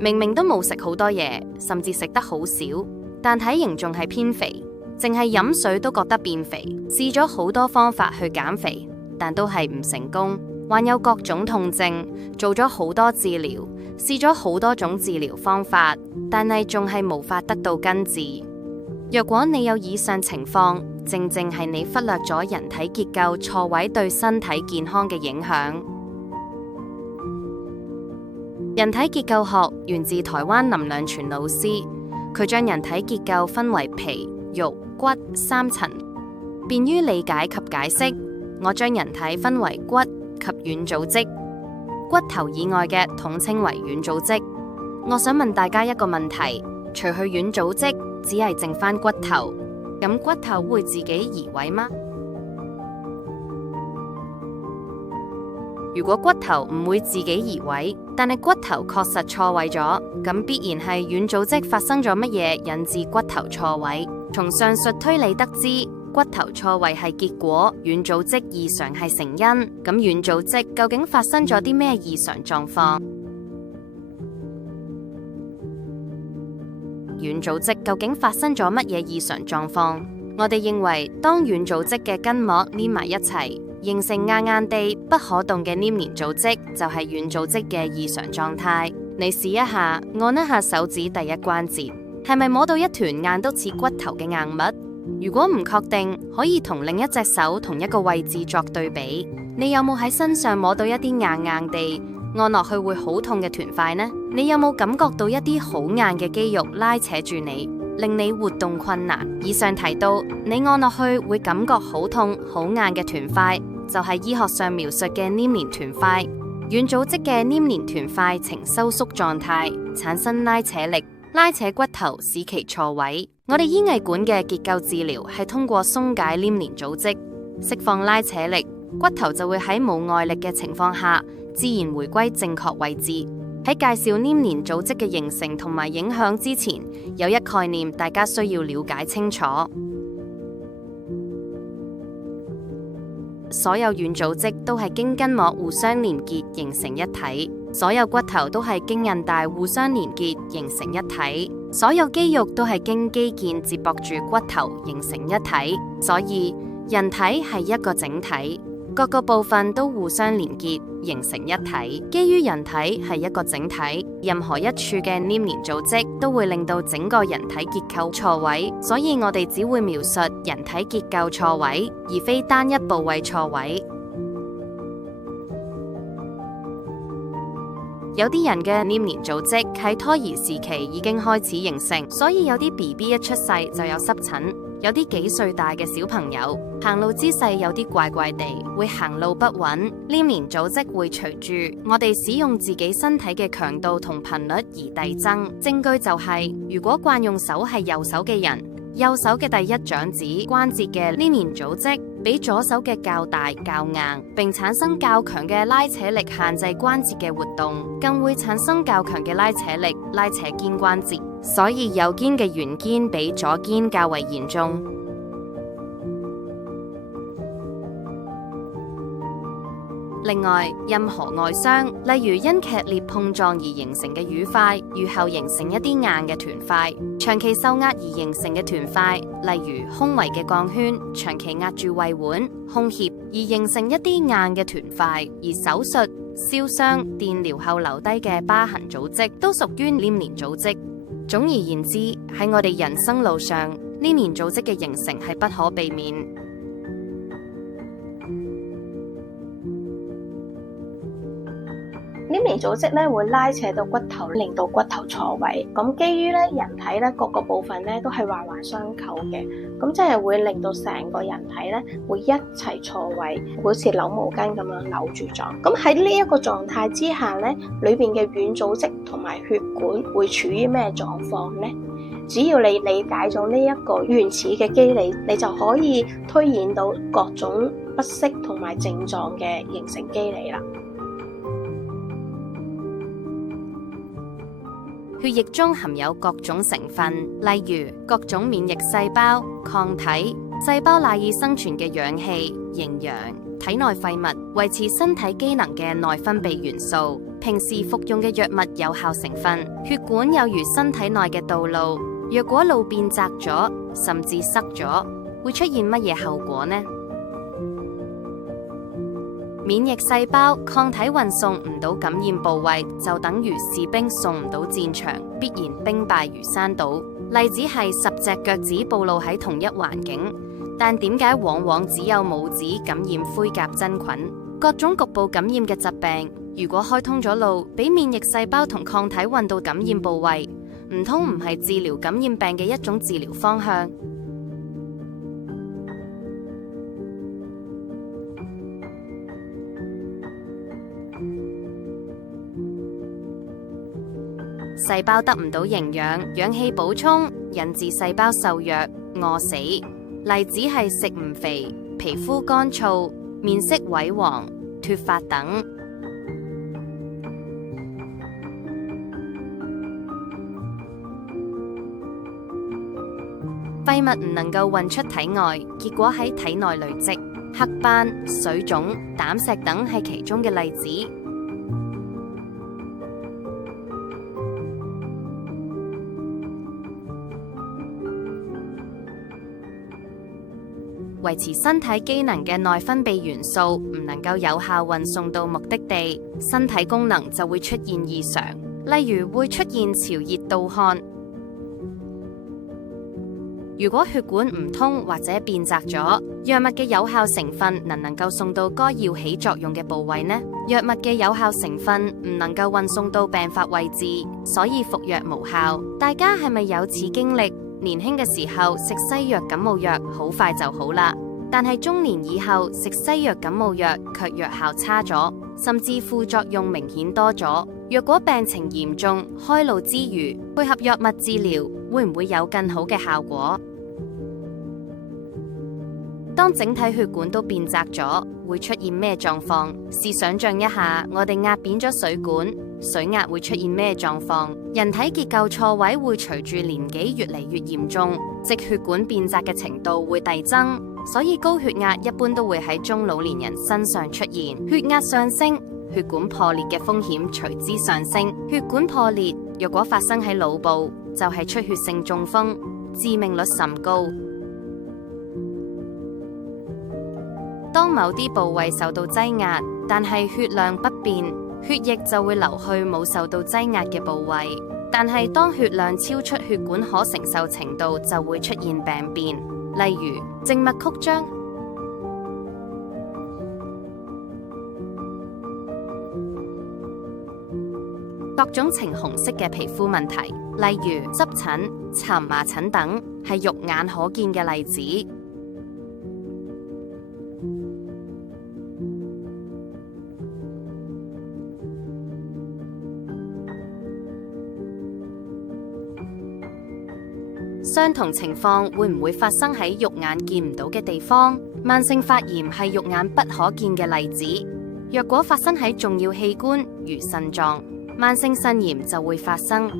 明明都冇食好多嘢，甚至食得好少，但體型仲係偏肥，淨係飲水都覺得變肥。試咗好多方法去減肥，但都係唔成功。患有各種痛症，做咗好多治療，試咗好多種治療方法，但係仲係無法得到根治。若果你有以上情況，正正係你忽略咗人體結構錯位對身體健康嘅影響。人體結構學源自台灣林良全老師，佢將人體結構分為皮、肉、骨三層，便於理解及解釋。我將人體分為骨及軟組織，骨頭以外嘅統稱為軟組織。我想問大家一個問題，除去軟組織，只係剩翻骨頭，咁骨頭會自己移位嗎？如果骨頭唔會自己移位，但係骨頭確實錯位咗，咁必然係軟組織發生咗乜嘢引致骨頭錯位。從上述推理得知，骨頭錯位係結果，軟組織異常係成因。咁軟組織究竟發生咗啲咩異常狀況？軟組織究竟發生咗乜嘢異常狀況？我哋認為，當軟組織嘅筋膜黏埋一齊，形成硬硬地不可動嘅黏連組織，就係軟組織嘅異常狀態。你試一下，按一下手指第一關節，係咪摸到一團硬到似骨頭嘅硬物？如果唔確定，可以同另一隻手同一個位置作對比。你有冇喺身上摸到一啲硬硬地，按落去會好痛嘅團塊呢？你有冇感覺到一啲好硬嘅肌肉拉扯住你，令你活動困難？以上提到，你按落去會感覺好痛、好硬嘅團塊，就係醫學上描述嘅黏連團塊。軟組織嘅黏連團塊呈收縮狀態，產生拉扯力，拉扯骨頭使其錯位。我哋醫藝館嘅結構治療係通過鬆解黏連組織，釋放拉扯力，骨頭就會喺冇外力嘅情況下，自然回歸正確位置。喺介紹黏連組織嘅形成同埋影響之前，有一概念大家需要了解清楚。所有軟組織都係經筋膜互相連結形成一體，所有骨頭都係經韌帶互相連結形成一體，所有肌肉都係經肌腱接駁住骨頭形成一體。所以人體係一個整體，各個部分都互相連結形成一體。基於人體係一個整體，任何一處嘅黏連組織都會令到整個人體結構錯位，所以我哋只會描述人體結構錯位，而非單一部位錯位。有啲人嘅黏連組織喺胎兒時期已經開始形成，所以有啲 BB 一出世就有濕疹。有啲幾歲大嘅小朋友行路姿勢有啲怪怪地，會行路不穩。黏連組織會隨住我哋使用自己身體嘅強度同頻率而遞增。證據就係，如果慣用手係右手嘅人，右手嘅第一掌指關節嘅黏連組織比左手嘅較大較硬，並產生較強嘅拉扯力，限制關節嘅活動，更會產生較強嘅拉扯力，拉扯肩關節。所以右肩嘅圓肩比左肩較為嚴重。另外，任何外傷，例如因劇烈碰撞而形成嘅瘀塊，愈後形成一啲硬嘅團塊；長期受壓而形成嘅團塊，例如胸圍嘅鋼圈，長期壓住胃腕、胸脅而形成一啲硬嘅團塊；而手術、燒傷、電療後留低嘅疤痕組織，都屬於黏連組織。總而言之，喺我哋人生路上，黏連組織嘅形成係不可避免。黏連組織咧會拉扯到骨頭，令到骨頭錯位。咁基於咧人體咧各個部分咧都係環環相扣嘅，咁即係會令到成個人體咧會一齊錯位，好似扭毛巾咁樣扭住咗。咁喺呢一個狀態之下咧，裏邊嘅軟組織同埋血管會處於咩狀況呢？只要你理解咗呢一個原始嘅機理，你就可以推演到各種不適同埋症狀嘅形成機理啦。血液中含有各種成分，例如各種免疫細胞、抗體、細胞賴以生存嘅氧氣、營養、體內廢物、維持身體機能嘅內分泌元素、平時服用嘅藥物有效成分。血管有如身體內嘅道路，若果路變窄咗，甚至塞咗，會出現乜嘢後果呢？免疫細胞抗體運送唔到感染部位，就等於士兵送唔到戰場，必然兵敗如山倒。例子係10隻腳趾暴露喺同一環境，但點解往往只有拇指感染灰甲真菌？各種局部感染嘅疾病，如果開通咗路，俾免疫細胞同抗體運到感染部位，唔通唔係治療感染病嘅一種治療方向？細胞得唔到營養，氧氣補充，引致細胞瘦弱、餓死。例子係食唔肥、皮膚乾燥、面色萎黃、脫髮等。廢物唔能夠運出體外，結果喺體內累積。黑斑、水腫、膽石等係其中嘅例子。維持身體機能嘅內分泌元素唔能夠有效運送到目的地，身體功能就會出現異常，例如會出現潮熱盜汗。如果血管唔通或者變窄咗，藥物嘅有效成分能夠送到該要起作用嘅部位呢？藥物嘅有效成分唔能夠運送到病發位置，所以服藥無效。大家係咪有此經歷？年輕嘅時候食西藥感冒藥好快就好啦，但係中年以後食西藥感冒藥卻藥效差咗，甚至副作用明顯多咗。若果病情嚴重，開路之餘配合藥物治療，會唔會有更好嘅效果？當整體血管都變窄咗，會出現咩狀況？試想象一下，我哋壓扁咗水管，水壓會出現咩狀況？人體結構錯位會隨住年紀越嚟越嚴重，即血管變窄嘅程度會遞增，所以高血壓一般都會喺中老年人身上出現。血壓上升，血管破裂嘅風險隨之上升。血管破裂若果發生喺腦部，就係出血性中風，致命率甚高。當某啲部位受到擠壓，但係血量不變，血液就會流去冇受到擠壓嘅部位。但係當血量超出血管可承受程度，就會出現病變，例如靜脈曲張。各種呈紅色嘅皮膚問題，例如濕疹、蕁麻疹等，係肉眼可見嘅例子。相同情況會唔會發生喺肉眼見唔到嘅地方？慢性發炎係肉眼不可見嘅例子。若果發生喺重要器官如腎臟，慢性腎炎就會發生。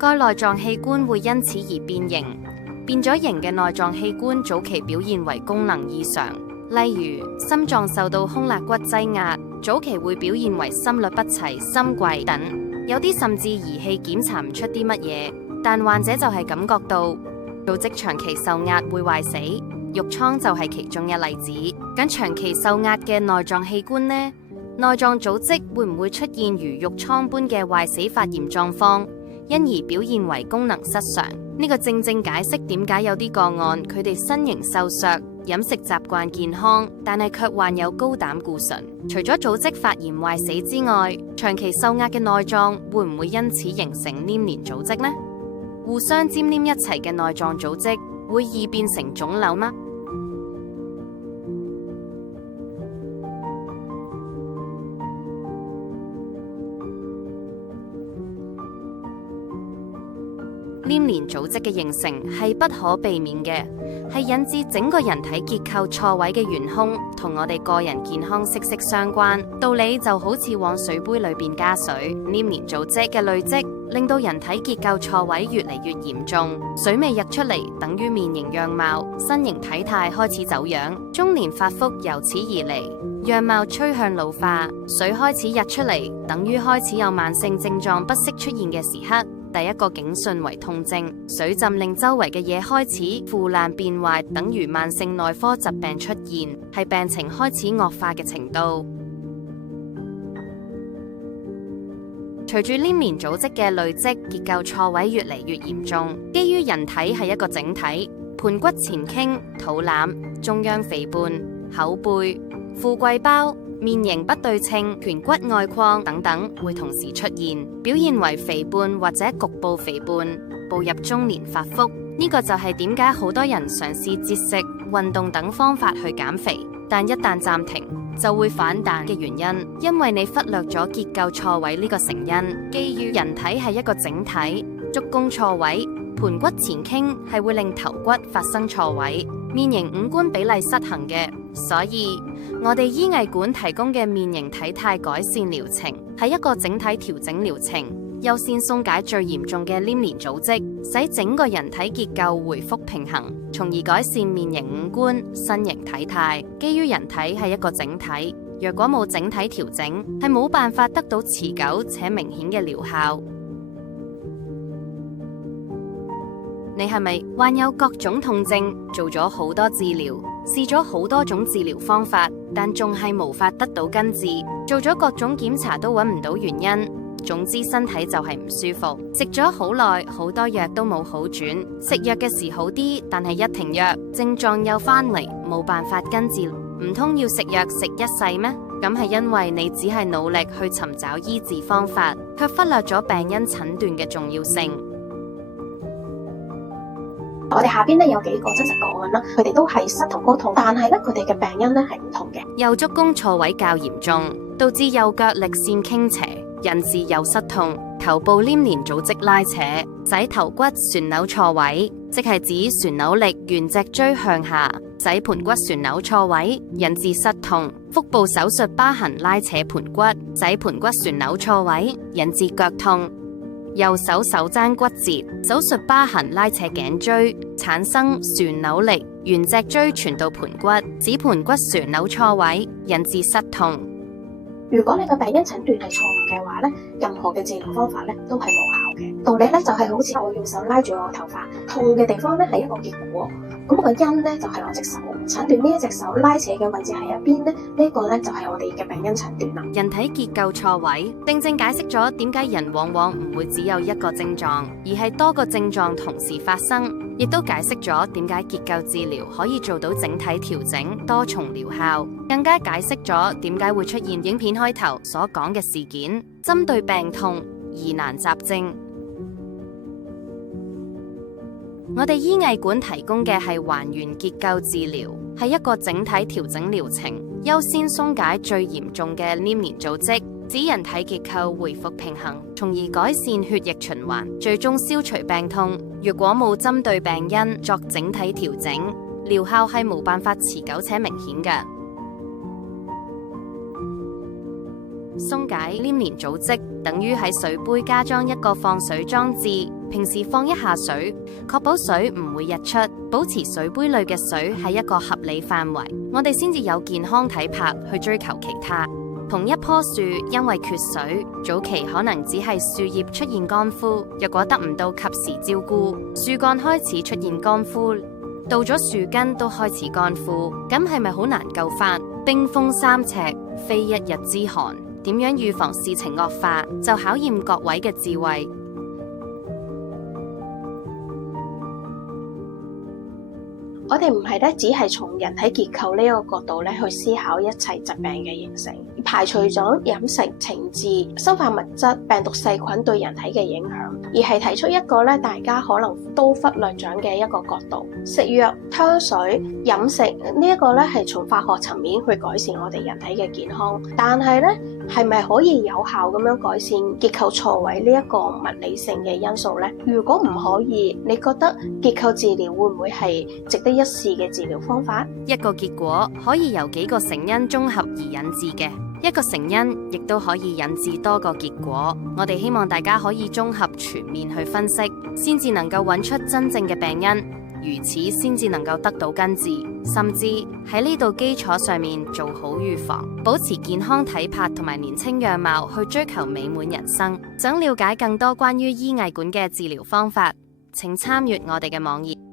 該內臟器官會因此而變形。變咗形嘅內臟器官早期表現為功能異常，例如心臟受到胸肋骨擠壓，早期會表現為心律不齊、心悸等。有啲甚至儀器檢查唔出啲乜嘢，但患者就係感覺到組織長期受壓會壞死，褥瘡就係其中一例子。咁長期受壓嘅內臟器官呢？內臟組織會唔會出現如褥瘡般嘅壞死發炎狀況，因而表現為功能失常？呢個正正解釋點解有啲個案佢哋身形瘦削，飲食習慣健康，但係卻患有高膽固醇。除咗組織發炎壞死之外，長期受壓嘅內臟會唔會因此形成黏連組織呢？互相黏黏一齊嘅內臟組織會易變成腫瘤嗎？黏連組織嘅形成係不可避免嘅，係引致整個人體結構錯位嘅元兇，同我哋個人健康息息相關。道理就好似往水杯裏邊加水，黏連組織嘅累積令到人體結構錯位越嚟越嚴重，水味溢出嚟，等於面型樣貌、身形體態開始走樣，中年發福由此而嚟。樣貌趨向老化，水開始溢出嚟，等於開始有慢性症狀不適出現嘅時刻。第一個警訊為痛症，水浸令周圍嘅嘢開始腐爛變壞，等於慢性內科疾病出現，係病情開始惡化嘅程度。隨住黏連組織嘅累積，結構錯位越嚟越嚴重。基於人體係一個整體，盤骨前傾、肚腩、中央肥胖、後背、富貴包、面型不對稱、顴骨外擴等等會同時出現，表現為肥胖或者局部肥胖，步入中年發福。呢個就係點解好多人嘗試節食、運動等方法去減肥，但一旦暫停就會反彈嘅原因，因為你忽略咗結構錯位呢個成因。基於人體係一個整體，足弓錯位、盤骨前傾係會令頭骨發生錯位，面型五官比例失衡嘅。所以我哋醫藝館提供嘅面型體態改善療程係一個整體調整療程，優先鬆解最嚴重嘅黏連組織，使整個人體結構回復平衡，從而改善面型五官、身形體態。基於人體係一個整體，若果冇整體調整，係冇辦法得到持久且明顯嘅療效。你係咪患有各種痛症，做咗好多治療，試咗好多種治療方法，但仲係無法得到根治？做咗各種檢查都揾唔到原因，總之身體就係唔舒服，食咗好耐，好多藥都冇好轉，食藥嘅時好啲，但係一停藥，症狀又翻嚟，冇辦法根治，唔通要食藥食一世咩？咁係因為你只係努力去尋找醫治方法，卻忽略咗病因診斷嘅重要性。我哋下邊咧有幾個真實個案啦，佢哋都係膝頭哥痛，但係咧佢哋嘅病因咧係唔同嘅。右足弓錯位較嚴重，導致右腳力線傾斜，引致右膝痛；頭部黏連組織拉扯，使頭骨旋扭錯位，即係指旋扭力沿脊椎向下，使盤骨旋扭錯位，引致膝痛；腹部手術疤痕拉扯盤骨，使盤骨旋扭錯位，引致腳痛。右手手踭骨折，手術疤痕拉扯頸椎，產生旋扭力，沿脊椎傳到盤骨，使盤骨旋扭錯位，引致膝痛。如果你嘅病因診斷係錯誤嘅話咧，任何嘅治療方法咧都係無效嘅。道理咧就係好似我用手拉住我嘅頭髮，痛嘅地方咧係一個結果，咁個因咧就係我隻手。診斷呢一隻手拉扯嘅位置喺一邊咧，呢個咧就係我哋嘅病因診斷啦。人體結構錯位，正正解釋咗點解人往往唔會只有一個症狀，而係多個症狀同時發生，亦都解釋咗點解結構治療可以做到整體調整、多重療效，更加解釋咗點解會出現影片開頭所講嘅事件，針對病痛疑難雜症。我哋醫藝館提供嘅係還原結構治療，係一個整體調整療程，優先鬆解最嚴重嘅黏連組織，使人體結構回復平衡，從而改善血液循環，最終消除病痛。如果冇針對病因作整體調整，療效係冇辦法持久且明顯嘅。鬆解黏連組織等於喺水杯加裝一個放水裝置，平時放一下水，確保水唔會溢出，保持水杯裏嘅水喺一個合理範圍，我哋先至有健康體魄去追求其他。同一棵樹因為缺水，早期可能只係樹葉出現乾枯，若果得唔到及時照顧，樹幹開始出現乾枯，到咗樹根都開始乾枯，咁係咪好難救返？冰封3尺，非一日之寒。點樣預防事情惡化，就考驗各位嘅智慧。我哋唔係咧，只係從人體結構呢一個角度咧去思考一切疾病嘅形成，排除咗飲食、情志、生化物質、病毒細菌對人體嘅影響，而係提出一個咧大家可能都忽略咗嘅一個角度：食藥、湯水、飲食呢一個咧係從化學層面去改善我哋人體嘅健康，但係咧係咪可以有效咁樣改善結構錯位呢一個物理性嘅因素呢？如果唔可以，你覺得結構治療會唔會係值得一試嘅治療方法？一個結果可以由幾個成因綜合而引致嘅，一個成因亦都可以引致多個結果。我哋希望大家可以綜合全面去分析，先至能夠揾出真正嘅病因，如此先至能夠得到根治，甚至喺呢度基礎上面做好預防，保持健康體魄同埋年輕樣貌，去追求美滿人生。想了解更多關於醫藝館嘅治療方法，請參閱我哋嘅網頁。